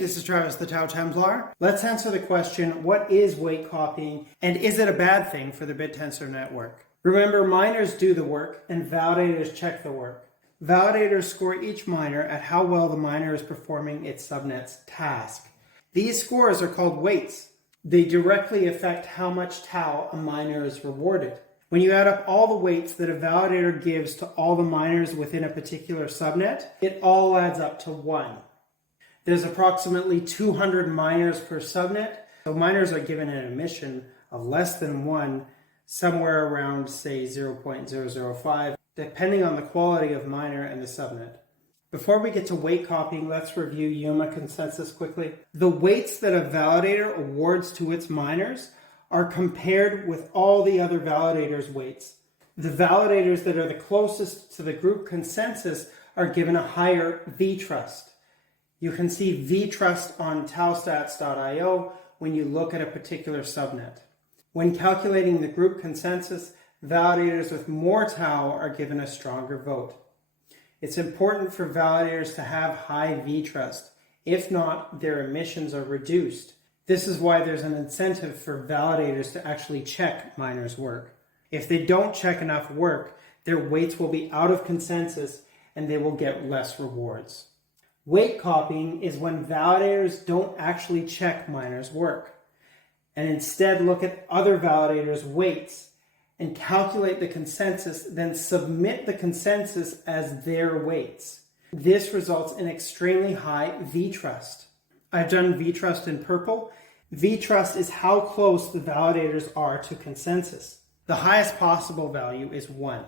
this is Travis the Tau Templar. Let's answer the question, what is weight copying and is it a bad thing for the Bittensor network? Remember, miners do the work and validators check the work. Validators score each miner at how well the miner is performing its subnet's task. These scores are called weights. They directly affect how much tau a miner is rewarded. When you add up all the weights that a validator gives to all the miners within a particular subnet, it all adds up to 1. There's approximately 200 miners per subnet, so miners are given an emission of less than 1, somewhere around, say, 0.005, depending on the quality of miner and the subnet. Before we get to weight copying, let's review Yuma Consensus quickly. The weights that a validator awards to its miners are compared with all the other validators' weights. The validators that are the closest to the group consensus are given a higher V-trust. You can see V-trust on taostats.io when you look at a particular subnet. When calculating the group consensus, validators with more tau are given a stronger vote. It's important for validators to have high V-trust. If not, their emissions are reduced. This is why there's an incentive for validators to actually check miners' work. If they don't check enough work, their weights will be out of consensus and they will get less rewards. Weight copying is when validators don't actually check miners' work and instead look at other validators' weights and calculate the consensus, then submit the consensus as their weights. This results in extremely high V-trust. I've done V-trust in purple. V-trust is how close the validators are to consensus. The highest possible value is 1.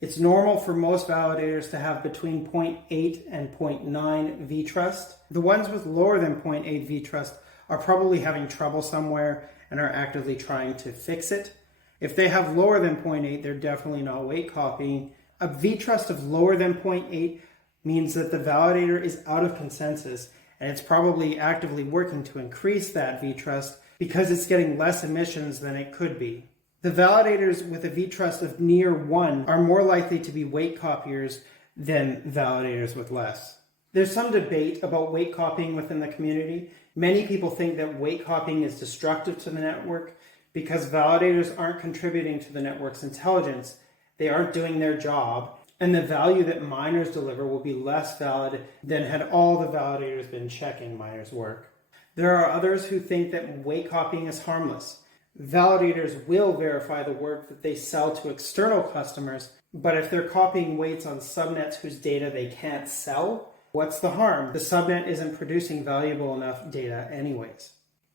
It's normal for most validators to have between 0.8 and 0.9 V-trust. The ones with lower than 0.8 V-trust are probably having trouble somewhere and are actively trying to fix it. If they have lower than 0.8, they're definitely not weight copying. A V-trust of lower than 0.8 means that the validator is out of consensus and it's probably actively working to increase that V-trust because it's getting less emissions than it could be. The validators with a V-trust of near 1 are more likely to be weight copiers than validators with less. There's some debate about weight copying within the community. Many people think that weight copying is destructive to the network because validators aren't contributing to the network's intelligence. They aren't doing their job. And the value that miners deliver will be less valid than had all the validators been checking miners' work. There are others who think that weight copying is harmless. Validators will verify the work that they sell to external customers, but if they're copying weights on subnets whose data they can't sell, what's the harm? The subnet isn't producing valuable enough data anyways.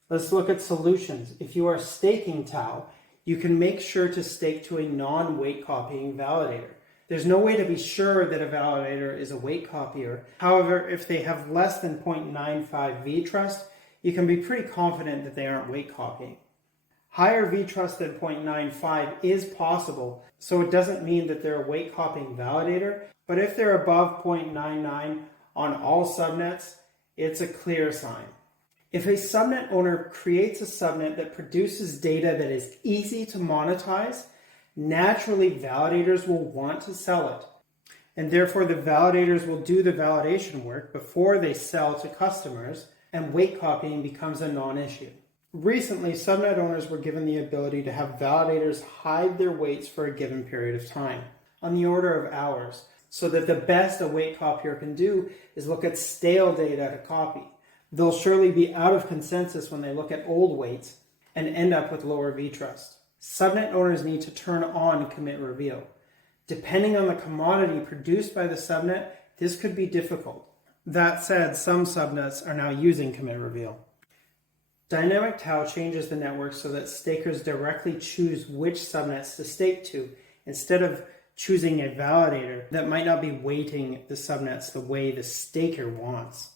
Let's look at solutions. If you are staking tau, you can make sure to stake to a non-weight copying validator. There's no way to be sure that a validator is a weight copier. However, if they have less than 0.95 V-trust, you can be pretty confident that they aren't weight copying. Higher V-trust than 0.95 is possible, so it doesn't mean that they're a weight copying validator, but if they're above 0.99 on all subnets, it's a clear sign. If a subnet owner creates a subnet that produces data that is easy to monetize, naturally, validators will want to sell it, and therefore the validators will do the validation work before they sell to customers, and weight copying becomes a non-issue. Recently, subnet owners were given the ability to have validators hide their weights for a given period of time, on the order of hours, so that the best a weight copier can do is look at stale data to copy. They'll surely be out of consensus when they look at old weights and end up with lower V-trust. Subnet owners need to turn on commit reveal. Depending on the commodity produced by the subnet, this could be difficult. That said, some subnets are now using commit reveal. Dynamic tau changes the network so that stakers directly choose which subnets to stake to instead of choosing a validator that might not be weighting the subnets the way the staker wants.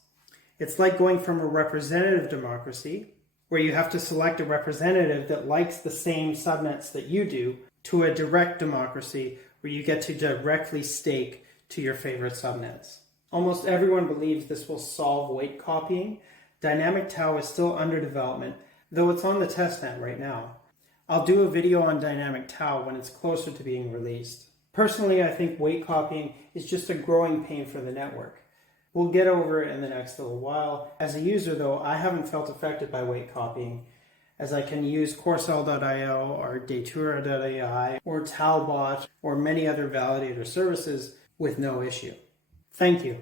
It's like going from a representative democracy, where you have to select a representative that likes the same subnets that you do, to a direct democracy where you get to directly stake to your favorite subnets. Almost everyone believes this will solve weight copying. Dynamic tau is still under development, though it's on the testnet right now. I'll do a video on dynamic tau when it's closer to being released. Personally, I think weight copying is just a growing pain for the network. We'll get over it in the next little while. As a user though, I haven't felt affected by weight copying, as I can use Corcel.io or Datura.ai or Talbot or many other validator services with no issue. Thank you.